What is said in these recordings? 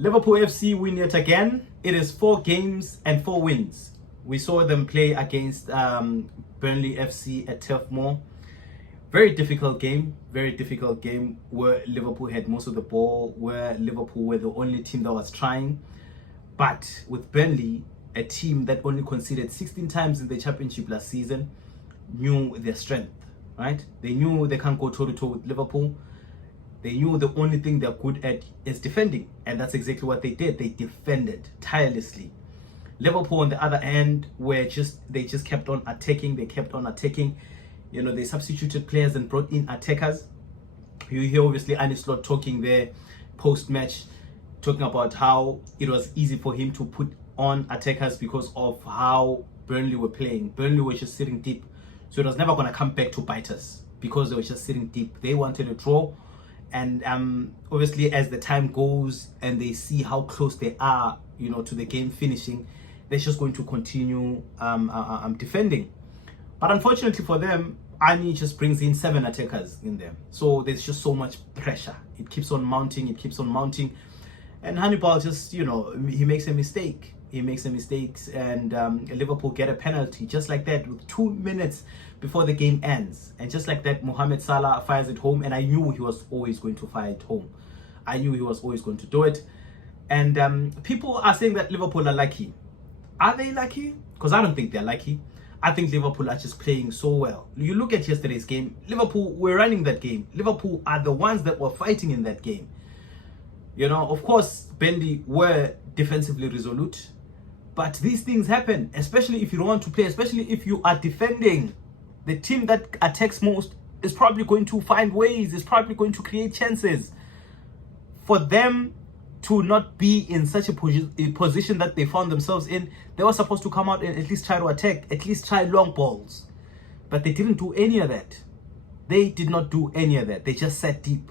Liverpool FC win yet again. It is 4 games and 4 wins. We saw them play against Burnley FC at Turf Moor. Very difficult game where Liverpool had most of the ball, where Liverpool were the only team that was trying. But with Burnley, a team that only conceded 16 times in the championship last season, knew their strength, right? They knew they can't go toe-to-toe with Liverpool. They knew the only thing they're good at is defending, and that's exactly what they did. They defended tirelessly. Liverpool, on the other end, they just kept on attacking. They kept on attacking. You know, they substituted players and brought in attackers. You hear obviously Arne Slot talking there post-match, talking about how it was easy for him to put on attackers because of how Burnley were playing. Burnley were just sitting deep, so it was never going to come back to bite us because they were just sitting deep. They wanted a draw. And obviously, as the time goes and they see how close they are, you know, to the game finishing, they're just going to continue defending. But unfortunately for them, Arnie just brings in 7 attackers in there. So there's just so much pressure. It keeps on mounting. And Hannibal just, you know, he makes a mistake. And Liverpool get a penalty just like that with 2 minutes before the game ends. And just like that, Mohamed Salah fires it home. And I knew he was always going to fire it home. I knew he was always going to do it. And people are saying that Liverpool are lucky. Are they lucky? Because I don't think they're lucky. I think Liverpool are just playing so well. You look at yesterday's game, Liverpool were running that game. Liverpool are the ones that were fighting in that game. You know, of course, Burnley were defensively resolute. But these things happen, especially if you don't want to play, especially if you are defending. The team that attacks most is probably going to find ways, is probably going to create chances. For them to not be in such a position that they found themselves in, they were supposed to come out and at least try to attack, at least try long balls. But they didn't do any of that. They did not do any of that. They just sat deep.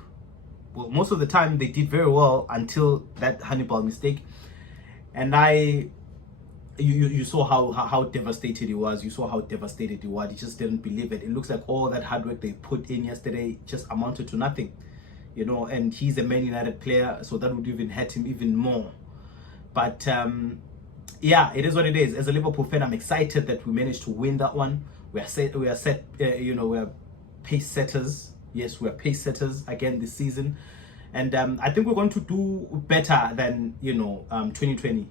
Well, most of the time they did very well until that Hannibal mistake. And you saw how devastated he was. You saw how devastated he was. He just didn't believe it. It looks like all that hard work they put in yesterday just amounted to nothing. You know, and he's a Man United player, so that would even hurt him even more. But yeah, it is what it is. As a Liverpool fan, I'm excited that we managed to win that one. We are set. You know, we are pace setters. Yes, we are pace setters again this season. And I think we're going to do better than, you know, 2020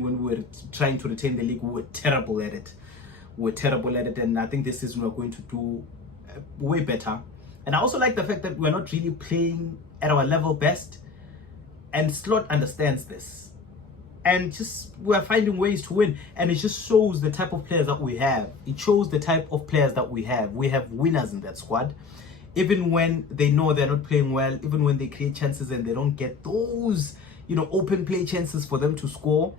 when we were trying to retain the league. We were terrible at it. And I think this season we're going to do way better. And I also like the fact that we're not really playing at our level best. And Slot understands this. And just we're finding ways to win. And it just shows the type of players that we have. It shows the type of players that we have. We have winners in that squad. Even when they know they're not playing well, even when they create chances and they don't get those, you know, open play chances for them to score,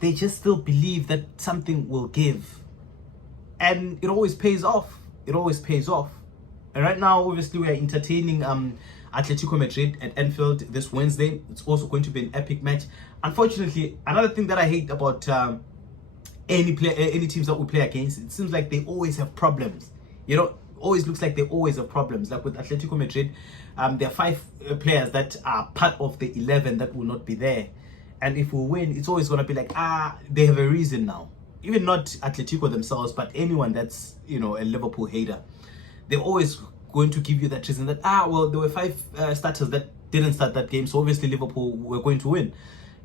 they just still believe that something will give. And it always pays off. And right now, obviously, we are entertaining Atletico Madrid at Anfield this Wednesday. It's also going to be an epic match. Unfortunately, another thing that I hate about any teams that we play against, it seems like they always have problems. You know, always looks like they always have problems. Like with Atletico Madrid, there are 5 players that are part of the 11 that will not be there. And if we win, it's always going to be like, they have a reason now. Even not Atletico themselves, but anyone that's, you know, a Liverpool hater. They're always going to give you that reason that, well, there were 5 starters that didn't start that game, so obviously Liverpool were going to win.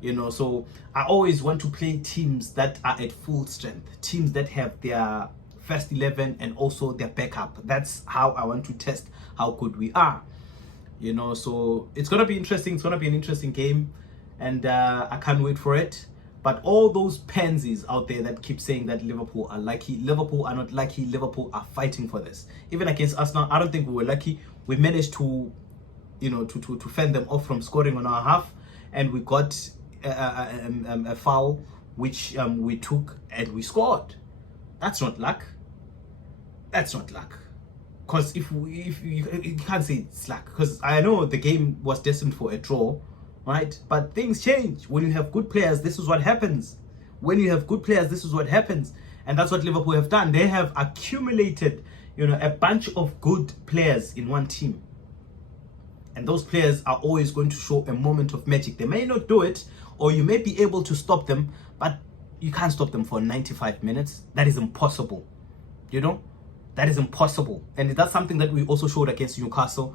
You know, so I always want to play teams that are at full strength, teams that have their first 11 and also their backup. That's how I want to test how good we are. You know, so it's gonna be interesting. It's gonna be an interesting game, and I can't wait for it. But all those pansies out there that keep saying that Liverpool are lucky, Liverpool are not lucky, Liverpool are fighting for this. Even against Arsenal, I don't think we were lucky. We managed to, you know, to fend them off from scoring on our half, and we got a foul which we took and we scored. That's not luck. That's not luck. Because if you can't say it's luck, because I know the game was destined for a draw, right? But things change. When you have good players, this is what happens. When you have good players, this is what happens. And that's what Liverpool have done. They have accumulated, you know, a bunch of good players in one team. And those players are always going to show a moment of magic. They may not do it, or you may be able to stop them, but you can't stop them for 95 minutes. That is impossible. You know, that is impossible. And that's something that we also showed against Newcastle.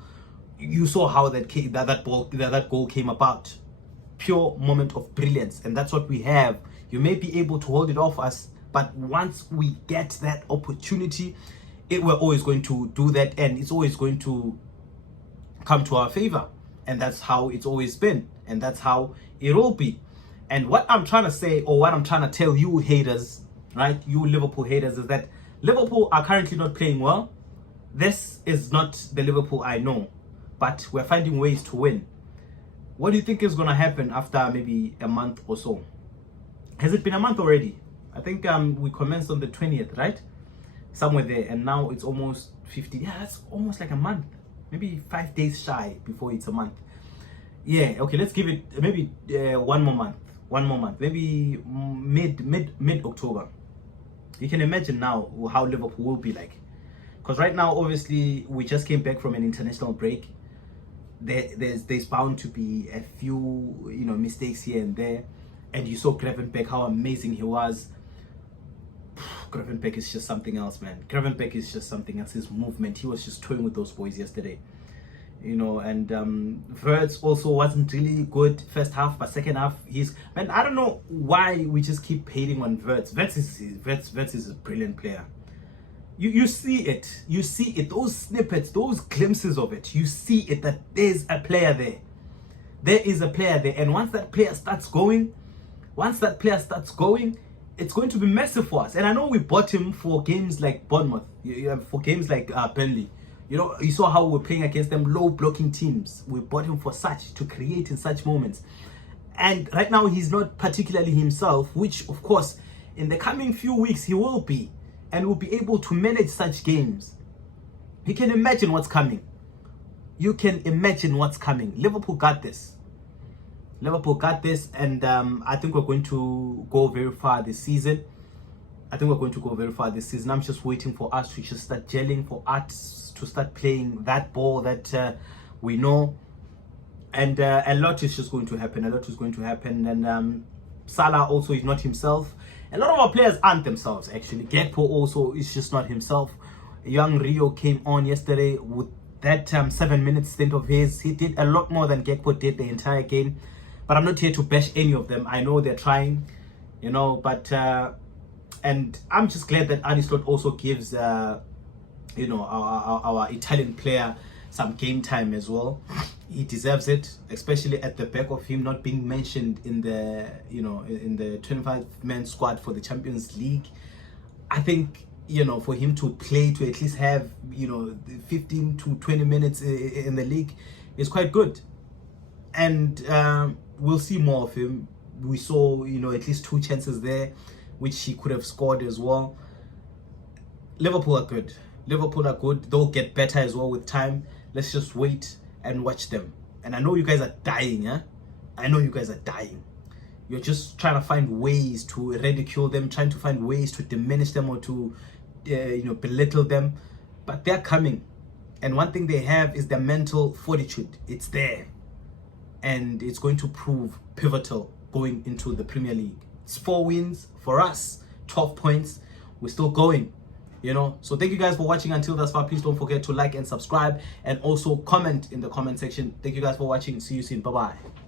You saw how that goal came about. Pure moment of brilliance, and that's what we have. You may be able to hold it off us, but once we get that opportunity, we're always going to do that, and it's always going to come to our favor. And that's how it's always been, and that's how it will be. And what I'm trying to say, or what I'm trying to tell you haters, right, you Liverpool haters, is that Liverpool are currently not playing well. This is not the Liverpool I know, but we're finding ways to win. What do you think is going to happen after maybe a month or so? Has it been a month already? I think we commenced on the 20th, right? Somewhere there, and now it's almost 50. Yeah, that's almost like a month. Maybe 5 days shy before it's a month. Yeah, okay, let's give it maybe 1 more month. 1 more month, maybe mid October. You can imagine now how Liverpool will be like. Because right now, obviously, we just came back from an international break. There's bound to be a few, you know, mistakes here and there. And you saw Gravenberch, how amazing he was. Gravenberch is just something else, man. Gravenberch is just something else. His movement, he was just toying with those boys yesterday. You know, and Wirtz also wasn't really good first half, but second half, man, I don't know why we just keep hating on Wirtz. Wirtz is a brilliant player. You see it. You see it. Those snippets, those glimpses of it. You see it, that there's a player there. There is a player there. And once that player starts going, it's going to be massive for us. And I know we bought him for games like Bournemouth, for games like Burnley. You know, you saw how we're playing against them low blocking teams. We bought him for to create in such moments. And right now he's not particularly himself, which of course in the coming few weeks he will be, and will be able to manage such games. You can imagine what's coming. You can imagine what's coming. Liverpool got this. Liverpool got this, and I think we're going to go very far this season. I'm just waiting for us to just start gelling, for us to start playing that ball that we know. And a lot is just going to happen. And Salah also is not himself. A lot of our players aren't themselves, actually. Gakpo also is just not himself. Young Rio came on yesterday with that 7-minute stint of his. He did a lot more than Gakpo did the entire game. But I'm not here to bash any of them. I know they're trying, you know, but and I'm just glad that Arne Slot also gives you know, our Italian player some game time as well. He deserves it, especially at the back of him not being mentioned in the, you know, in the 25-man squad for the Champions League. I think, you know, for him to play, to at least have, you know, 15 to 20 minutes in the league is quite good. And we'll see more of him. We saw, you know, at least 2 chances there, which he could have scored as well. Liverpool are good. They'll get better as well with time. Let's just wait and watch them. And I know you guys are dying, eh? I know you guys are dying. You're just trying to find ways to ridicule them, trying to find ways to diminish them or to, you know, belittle them. But they're coming. And one thing they have is their mental fortitude. It's there. And it's going to prove pivotal going into the Premier League. It's 4 wins for us, 12 points. We're still going, you know. So thank you guys for watching until thus far. Please don't forget to like and subscribe, and also comment in the comment section. Thank you guys for watching. See you soon. Bye bye.